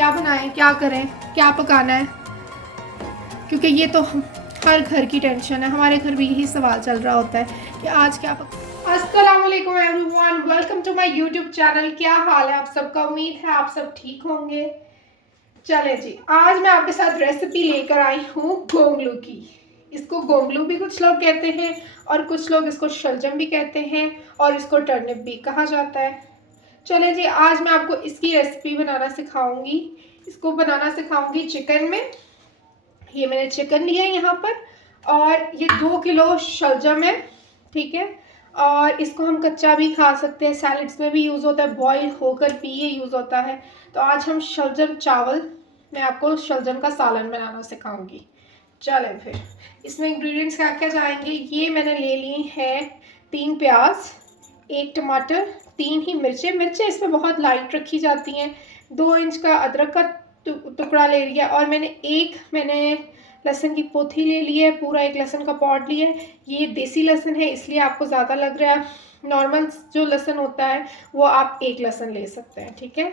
क्या बनाएं, क्या करें, क्या पकाना है, क्योंकि ये तो हर घर की टेंशन है। हमारे घर भी यही सवाल चल रहा होता है कि आज क्या अस्सलाम वालेकुम everyone, welcome to my YouTube channel. क्या हाल है आप सबका? उम्मीद है आप सब ठीक होंगे। चले जी, आज मैं आपके साथ रेसिपी लेकर आई हूँ गोंगलू की। इसको गोंगलू भी कुछ लोग कहते हैं और कुछ लोग इसको शलजम भी कहते हैं और इसको टर्निप भी कहा जाता है। चले जी, आज मैं आपको इसकी रेसिपी बनाना सिखाऊंगी। इसको बनाना सिखाऊंगी चिकन में। ये मैंने चिकन लिया है यहाँ पर और ये 2 किलो शलजम है, ठीक है। और इसको हम कच्चा भी खा सकते हैं, सैलड्स में भी यूज़ होता है, बॉईल होकर भी ये यूज़ होता है। तो आज हम शलजम चावल, मैं आपको शलजम का सालन बनाना सिखाऊंगी। चलें फिर, इसमें इंग्रेडिएंट्स क्या क्या जाएंगे। ये मैंने ले ली है 3 प्याज, 1 टमाटर, 3 ही मिर्चें इसमें बहुत लाइट रखी जाती हैं। 2 इंच का अदरक का टुकड़ा ले लिया और मैंने लहसुन की पोथी ले ली है, पूरा 1 लहसुन का पॉट लिया है। ये देसी लहसुन है इसलिए आपको ज़्यादा लग रहा है, नॉर्मल जो लहसुन होता है वो आप 1 लहसुन ले सकते हैं, ठीक है।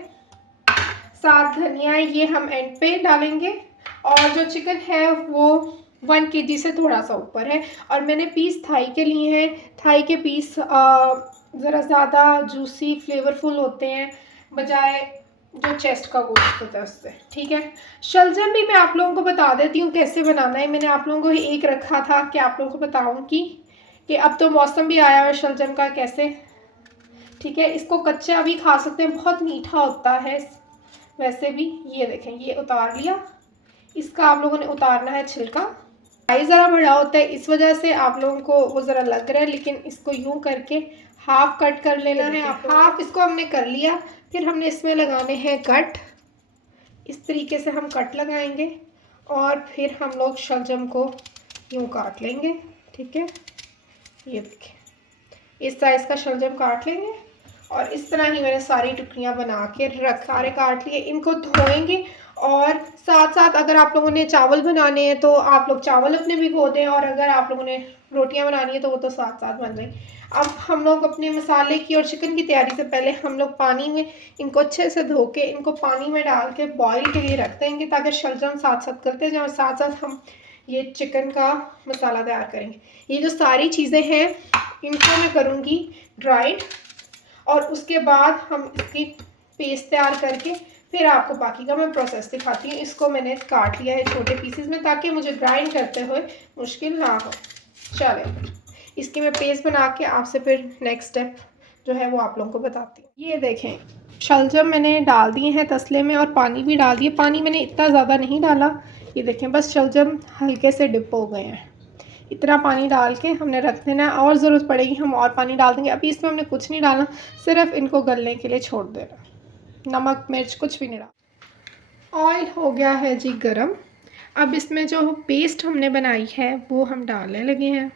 साथ धनिया, ये हम एंड पे डालेंगे। और जो चिकन है वो 1 kg से थोड़ा सा ऊपर है और मैंने पीस थाई के लिए हैं। थाई के पीस ज़रा ज़्यादा जूसी फ्लेवरफुल होते हैं बजाय जो चेस्ट का गोश्त होता है उससे, ठीक है। शलजम भी मैं आप लोगों को बता देती हूँ कैसे बनाना है। मैंने आप लोगों को एक रखा था कि आप लोगों को बताऊँगी कि अब तो मौसम भी आया है शलजम का, कैसे, ठीक है। इसको कच्चा भी खा सकते हैं, बहुत मीठा होता है वैसे भी। ये देखें, ये उतार लिया। इसका आप लोगों ने उतारना है छिलका। साइज ज़रा बड़ा होता है इस वजह से आप लोगों को वो ज़रा लग रहा है, लेकिन इसको यूं करके हाफ कट कर लेना है। हाफ इसको हमने कर लिया, फिर हमने इसमें लगाने हैं कट। इस तरीके से हम कट लगाएंगे और फिर हम लोग शलजम को यूं काट लेंगे, ठीक है। ये देखें, इस साइज़ का शलजम काट लेंगे और इस तरह ही मैंने सारी टुकड़ियाँ बना के सारे काट लिए। इनको धोएंगे और साथ साथ अगर आप लोगों ने चावल बनाने हैं तो आप लोग चावल अपने भिगो दें और अगर आप लोगों ने रोटियां बनानी है तो वो तो साथ साथ बन जाए। अब हम लोग अपने मसाले की और चिकन की तैयारी से पहले हम लोग पानी में इनको अच्छे से धो के इनको पानी में डाल के बॉईल के लिए रख देंगे ताकि शलजम साथ साथ करते जाएं और साथ साथ हम ये चिकन का मसाला तैयार करेंगे। ये जो सारी चीज़ें हैं इनको मैं करूँगी ग्राइंड और उसके बाद हम इसकी पेस्ट तैयार करके फिर आपको बाकी का मैं प्रोसेस दिखाती हूँ। इसको मैंने काट लिया है छोटे पीसेस में ताकि मुझे ग्राइंड करते हुए मुश्किल ना हो। चलें, इसकी मैं पेस्ट बना के आपसे फिर नेक्स्ट स्टेप जो है वो आप लोगों को बताती हूँ। ये देखें, शलजम मैंने डाल दिए हैं तसले में और पानी भी डाल दिए। पानी मैंने इतना ज़्यादा नहीं डाला, ये देखें बस शलजम हल्के से डिप हो गए हैं। इतना पानी डाल के हमने रख देना, और ज़रूरत पड़ेगी हम और पानी डाल देंगे। अभी इसमें हमने कुछ नहीं डालना, सिर्फ इनको गलने के लिए छोड़ देना। नमक मिर्च कुछ भी नहीं डालना। ऑयल हो गया है जी गरम। अब इसमें जो पेस्ट हमने बनाई है वो हम डालने लगे हैं।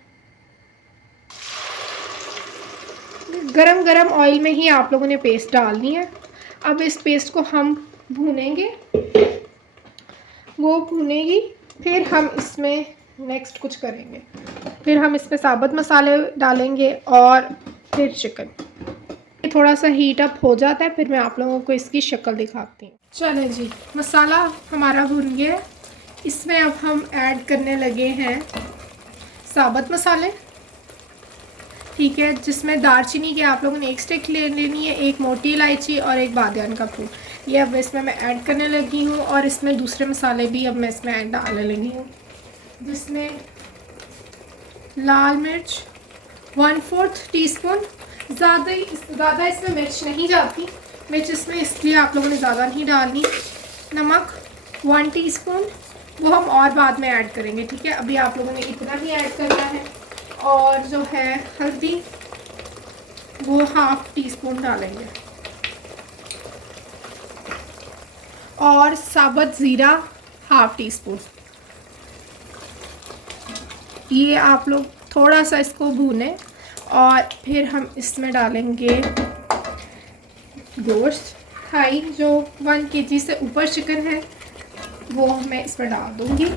गरम गरम ऑयल में ही आप लोगों ने पेस्ट डालनी है। अब इस पेस्ट को हम भूनेंगे, वो भूनेगी, फिर हम इसमें नेक्स्ट कुछ करेंगे। फिर हम इसमें साबुत मसाले डालेंगे और फिर चिकन। थोड़ा सा हीट अप हो जाता है फिर मैं आप लोगों को इसकी शक्ल दिखाती हूँ। चलें जी, मसाला हमारा भुन गया। इसमें अब हम ऐड करने लगे हैं साबुत मसाले, ठीक है, जिसमें दालचीनी के आप लोगों ने 1 स्टिक ले लेनी है, 1 मोटी इलायची और 1 बादियान का फूल। ये अब इसमें मैं ऐड करने लगी हूँ और इसमें दूसरे मसाले भी अब मैं इसमें ऐड डालने लगी हूँ, जिसमें लाल मिर्च 1/4 टीस्पून। ज़्यादा इसमें मिर्च नहीं जाती, मिर्च इसमें इसलिए आप लोगों ने ज़्यादा नहीं डालनी। नमक 1 टीस्पून, वो हम और बाद में ऐड करेंगे, ठीक है। अभी आप लोगों ने इतना ही ऐड करना है। और जो है हल्दी वो 1/2 टीस्पून डालेंगे और साबुत ज़ीरा 1/2 टीस्पून। ये आप लोग थोड़ा सा इसको भूनें और फिर हम इसमें डालेंगे गोश्त। थाई जो 1 kg से ऊपर चिकन है वो मैं इसमें डाल दूँगी।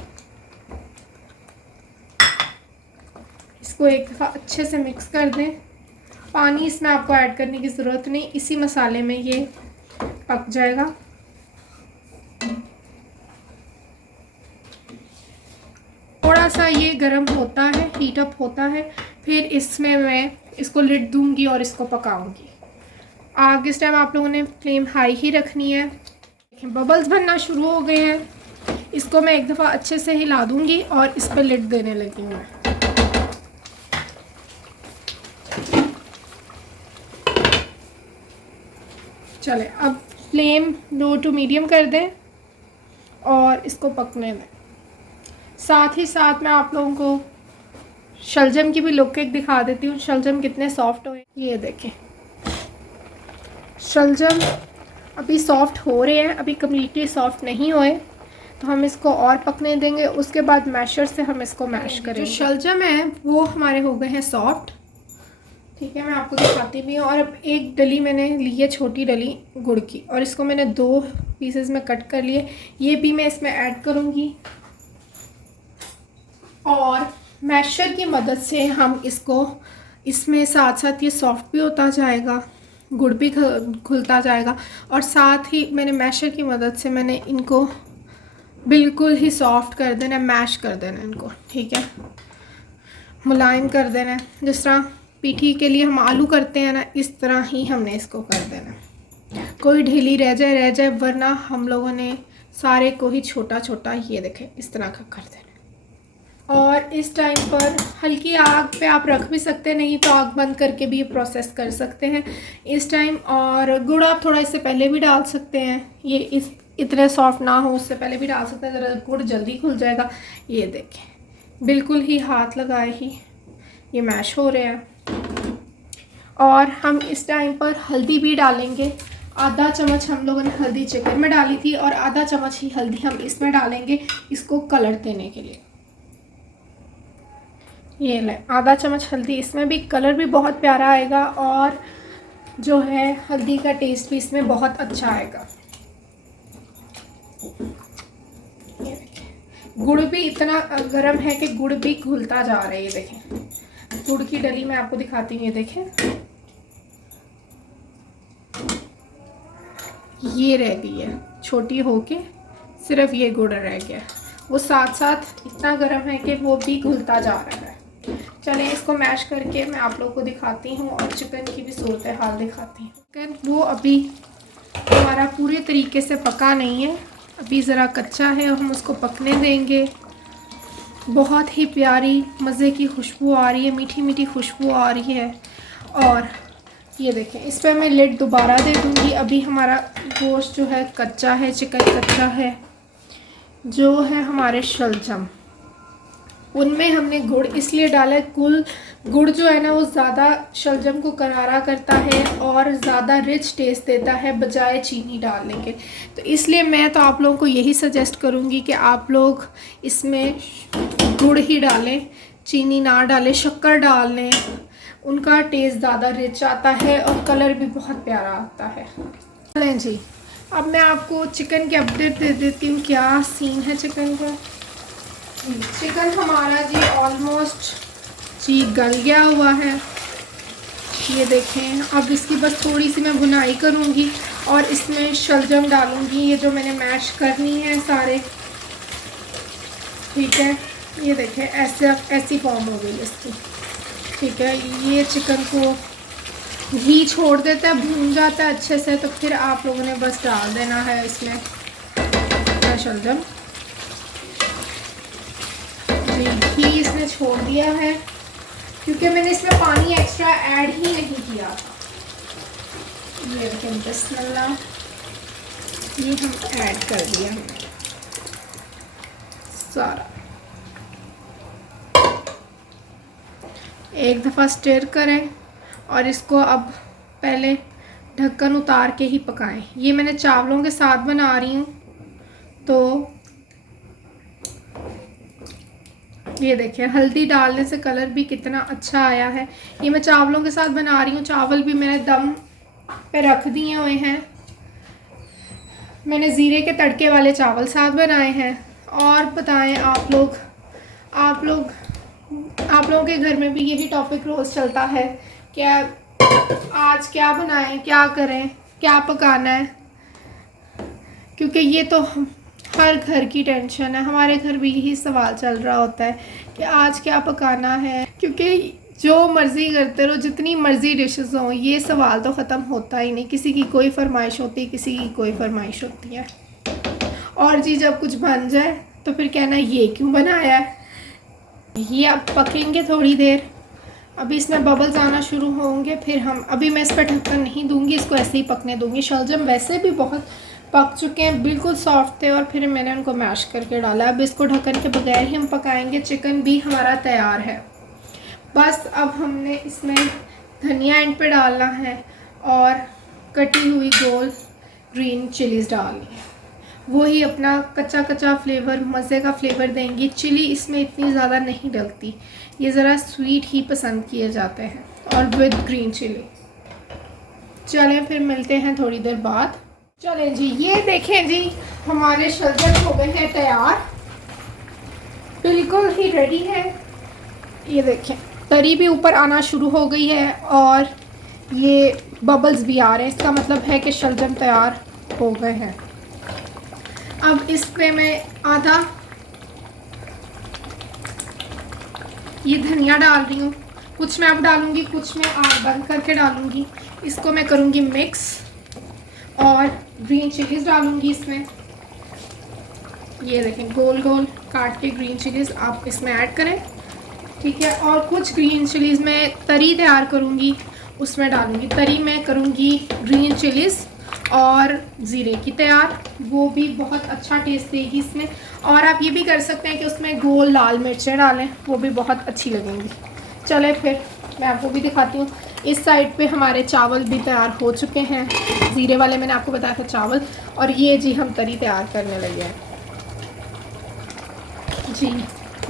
इसको एक दफ़ा अच्छे से मिक्स कर दें। पानी इसमें आपको ऐड करने की ज़रूरत नहीं, इसी मसाले में ये पक जाएगा। सा ये गर्म होता है, हीट अप होता है, फिर इसमें मैं इसको लिड दूंगी और इसको पकाऊंगी। आग इस टाइम आप लोगों ने फ्लेम हाई ही रखनी है। देखिए बबल्स बनना शुरू हो गए हैं। इसको मैं एक दफ़ा अच्छे से हिला दूंगी और इस पर लिड देने लगी हूँ मैं। चले अब फ्लेम लो टू मीडियम कर दें और इसको पकने दें। साथ ही साथ मैं आप लोगों को शलजम की भी लुक एक दिखा देती हूँ, शलजम कितने सॉफ्ट हुए। ये देखें शलजम अभी सॉफ्ट हो रहे हैं, अभी कम्प्लीटली सॉफ्ट नहीं हुए, तो हम इसको और पकने देंगे। उसके बाद मैशर से हम इसको मैश करेंगे। जो शलजम है वो हमारे हो गए हैं सॉफ्ट। ठीक है, मैं आपको दिखाती भी हूँ। और अब एक डली मैंने ली है, छोटी डली गुड़ की, और इसको मैंने 2 पीसेस में कट कर लिए। ये भी मैं इसमें ऐड करूँगी और मैशर की मदद से हम इसको इसमें साथ साथ ये सॉफ्ट भी होता जाएगा, गुड़ भी घुलता जाएगा, और साथ ही मैंने मैशर की मदद से मैंने इनको बिल्कुल ही सॉफ्ट कर देना, मैश कर देना इनको। ठीक है, मुलायम कर देना है, जिस तरह पीठी के लिए हम आलू करते हैं ना, इस तरह ही हमने इसको कर देना। कोई ढीली रह जाए, वरना हम लोगों ने सारे को ही छोटा छोटा ये देखें इस तरह का कर देना। और इस टाइम पर हल्की आग पे आप रख भी सकते हैं, नहीं तो आग बंद करके भी ये प्रोसेस कर सकते हैं इस टाइम। और गुड़ आप थोड़ा इससे पहले भी डाल सकते हैं, ये इतने सॉफ्ट ना हो उससे पहले भी डाल सकते हैं, ज़रा गुड़ जल्दी घुल जाएगा। ये देखें बिल्कुल ही हाथ लगाए ही ये मैश हो रहे हैं। और हम इस टाइम पर हल्दी भी डालेंगे। आधा चम्मच हम लोगों ने हल्दी चिकन में डाली थी और आधा चम्मच ही हल्दी हम इसमें डालेंगे इसको कलर देने के लिए। ये ले आधा चम्मच हल्दी, इसमें भी कलर भी बहुत प्यारा आएगा और जो है हल्दी का टेस्ट भी इसमें बहुत अच्छा आएगा। गुड़ भी इतना गर्म है कि गुड़ भी घुलता जा रहा है। ये देखें गुड़ की डली मैं आपको दिखाती हूँ। ये देखें ये रह गई है छोटी होके, सिर्फ ये गुड़ रह गया, वो साथ साथ इतना गर्म है कि वो भी घुलता जा रहा है। चलें इसको मैश करके मैं आप लोगों को दिखाती हूँ और चिकन की भी सूरत हाल दिखाती हूँ। चिकन वो अभी हमारा पूरे तरीके से पका नहीं है, अभी ज़रा कच्चा है और हम उसको पकने देंगे। बहुत ही प्यारी मज़े की खुशबू आ रही है, मीठी मीठी खुशबू आ रही है। और ये देखें इस पर मैं लिड दोबारा दे दूँगी। अभी हमारा गोश्त जो है कच्चा है, चिकन कच्चा है। जो है हमारे शलजम, उनमें हमने गुड़ इसलिए डाला है, गुड़ जो है ना वो ज़्यादा शलजम को करारा करता है और ज़्यादा रिच टेस्ट देता है बजाय चीनी डालने के। तो इसलिए मैं तो आप लोगों को यही सजेस्ट करूँगी कि आप लोग इसमें गुड़ ही डालें, चीनी ना डालें, शक्कर डाल लें, उनका टेस्ट ज़्यादा रिच आता है और कलर भी बहुत प्यारा आता है। चलें जी, अब मैं आपको चिकन की अपडेट दे देती हूँ, क्या सीन है चिकन का। चिकन हमारा जी ऑलमोस्ट जी गल गया हुआ है। ये देखें, अब इसकी बस थोड़ी सी मैं भुनाई करूँगी और इसमें शलजम डालूँगी, ये जो मैंने मैश करनी है सारे। ठीक है, ये देखें ऐसी फॉर्म हो गई इसकी। ठीक है, ये चिकन को घी छोड़ देता है, भून जाता है अच्छे से, तो फिर आप लोगों ने बस डाल देना है इसमें शलजम। घी इसने छोड़ दिया है क्योंकि मैंने इसमें पानी एक्स्ट्रा ऐड ही नहीं किया था। ये देखें बिस्मिल्लाह, ये हम ऐड कर दिया हमने सारा। एक दफ़ा स्टिर करें और इसको अब पहले ढक्कन उतार के ही पकाएं। ये मैंने चावलों के साथ बना रही हूँ, तो ये देखिए हल्दी डालने से कलर भी कितना अच्छा आया है। ये मैं चावलों के साथ बना रही हूँ, चावल भी मैंने दम पे रख दिए हुए हैं। मैंने ज़ीरे के तड़के वाले चावल साथ बनाए हैं। और बताएं आप लोगों के घर में भी यही टॉपिक रोज़ चलता है, क्या आज क्या बनाएं, क्या करें, क्या पकाना है, क्योंकि ये तो हर घर की टेंशन है। हमारे घर भी यही सवाल चल रहा होता है कि आज क्या पकाना है, क्योंकि जो मर्ज़ी करते रहो, जितनी मर्ज़ी डिशेस हों, ये सवाल तो ख़त्म होता ही नहीं। किसी की कोई फरमाइश होती है, किसी की कोई फरमाइश होती है। और जी जब कुछ बन जाए तो फिर कहना ये क्यों बनाया है। ये अब पकेंगे थोड़ी देर, अभी इसमें बबल्स आना शुरू होंगे, फिर हम अभी मैं इस पर ढक्कन नहीं दूंगी, इसको ऐसे ही पकने दूंगी। शलजम वैसे भी बहुत पक चुके हैं, बिल्कुल सॉफ्ट थे, और फिर मैंने उनको मैश करके डाला। अब इसको ढक्कन के बगैर ही हम पकाएंगे। चिकन भी हमारा तैयार है, बस अब हमने इसमें धनिया एंड पे डालना है और कटी हुई गोल ग्रीन चिलीज़ डालनी है। वो ही अपना कच्चा कच्चा फ्लेवर, मज़े का फ्लेवर देंगी। चिली इसमें इतनी ज़्यादा नहीं डलती, ये ज़रा स्वीट ही पसंद किए जाते हैं, और विद ग्रीन चिली। चलें फिर मिलते हैं थोड़ी देर बाद। चलें जी, ये देखें जी, हमारे शलजम हो गए हैं तैयार, बिल्कुल ही रेडी है। ये देखें, तरी भी ऊपर आना शुरू हो गई है और ये बबल्स भी आ रहे हैं, इसका मतलब है कि शलजम तैयार हो गए हैं। अब इस पे मैं आधा ये धनिया डाल रही हूँ, कुछ मैं अब डालूँगी, कुछ मैं आग बंद करके डालूँगी। इसको मैं करूँगी मिक्स, और ग्रीन चिलीज़ डालूँगी इसमें। ये देखें, गोल गोल काट के ग्रीन चिलीज़ आप इसमें ऐड करें, ठीक है। और कुछ ग्रीन चिलीज़ मैं तरी तैयार करूँगी, उसमें डालूँगी। तरी मैं करूँगी ग्रीन चिलीज़ और ज़ीरे की तैयार, वो भी बहुत अच्छा टेस्ट देगी इसमें। और आप ये भी कर सकते हैं कि उसमें गोल लाल मिर्चें डालें, वो भी बहुत अच्छी लगेंगी। चले फिर मैं आपको भी दिखाती हूँ। इस साइड पे हमारे चावल भी तैयार हो चुके हैं, ज़ीरे वाले मैंने आपको बताया था चावल। और ये जी हम तरी तैयार करने लगे हैं जी।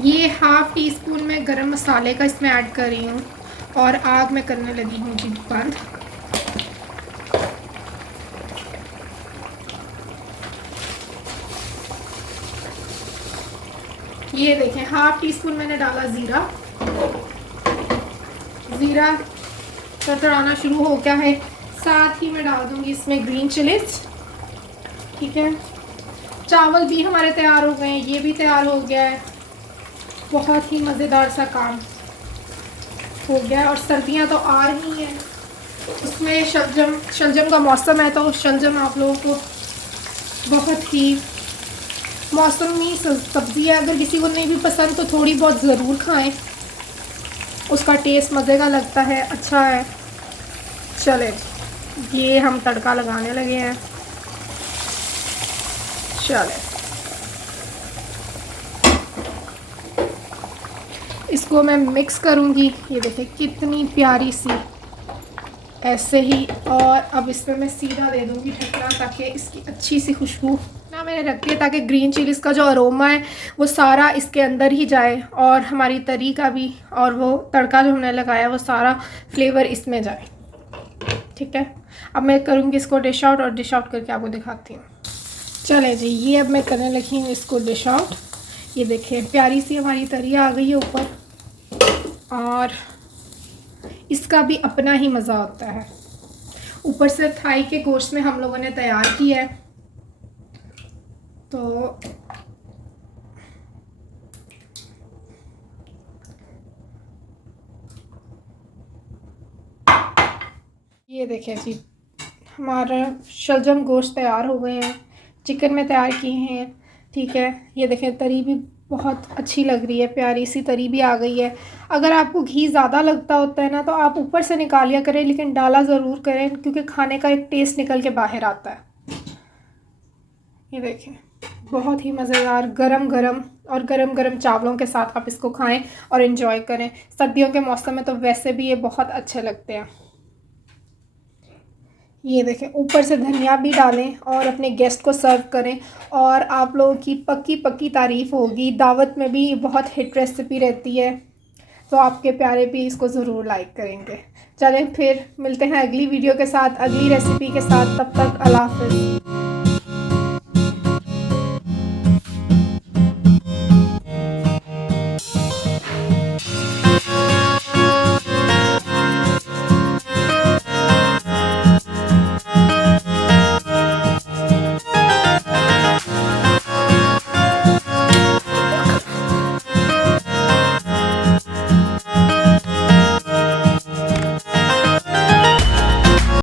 ये हाफ़ टी स्पून में गरम मसाले का इसमें ऐड कर रही हूँ, और आग में करने लगी हूँ जी बंद। ये देखें, हाफ़ टी स्पून मैंने डाला ज़ीरा। ज़ीरा तड़तड़ाना शुरू हो गया है, साथ ही मैं डाल दूँगी इसमें ग्रीन चिलीज़, ठीक है। चावल भी हमारे तैयार हो गए हैं, ये भी तैयार हो गया है। बहुत ही मज़ेदार सा काम हो गया है, और सर्दियाँ तो आ रही हैं, उसमें शलजम का मौसम है, तो शलजम आप लोगों को बहुत ही मौसमी सब्ज़ी है। अगर किसी को नहीं भी पसंद तो थोड़ी बहुत ज़रूर खाएं, उसका टेस्ट मज़े का लगता है, अच्छा है। चले, ये हम तड़का लगाने लगे हैं। चले, इसको मैं मिक्स करूँगी। ये देखिए कितनी प्यारी सी, ऐसे ही। और अब इसमें मैं सीधा दे दूँगी ढकना, ताकि इसकी अच्छी सी खुशबू ना मैंने रख दिया, ताकि ग्रीन चिलीज़ का जो अरोमा है वो सारा इसके अंदर ही जाए, और हमारी तरी का भी, और वो तड़का जो हमने लगाया वो सारा फ्लेवर इसमें जाए, ठीक है। अब मैं करूँगी इसको डिश आउट, और डिश आउट करके आपको दिखाती हूँ। चले जी, ये अब मैं करने लगी हूँ इसको डिश आउट। ये देखें, प्यारी सी हमारी तरी आ गई है ऊपर, और इसका भी अपना ही मज़ा होता है। ऊपर से थाई के गोश्त में हम लोगों ने तैयार किया है, तो ये देखें जी, हमारा शलजम गोश्त तैयार हो गए हैं, चिकन में तैयार किए हैं, ठीक है। ये देखें, तरी भी बहुत अच्छी लग रही है, प्यारी सी तरी भी आ गई है। अगर आपको घी ज़्यादा लगता होता है ना, तो आप ऊपर से निकाल लिया करें, लेकिन डाला ज़रूर करें, क्योंकि खाने का एक टेस्ट निकल के बाहर आता है। ये देखें, बहुत ही मज़ेदार गरम गरम, और गरम गरम चावलों के साथ आप इसको खाएं और इन्जॉय करें। सर्दियों के मौसम में तो वैसे भी ये बहुत अच्छे लगते हैं। ये देखें, ऊपर से धनिया भी डालें और अपने गेस्ट को सर्व करें, और आप लोगों की पक्की पक्की तारीफ़ होगी। दावत में भी बहुत हिट रेसिपी रहती है, तो आपके प्यारे भी इसको ज़रूर लाइक करेंगे। चलें फिर मिलते हैं अगली वीडियो के साथ, अगली रेसिपी के साथ। तब तक अल्लाह हाफ़िज़।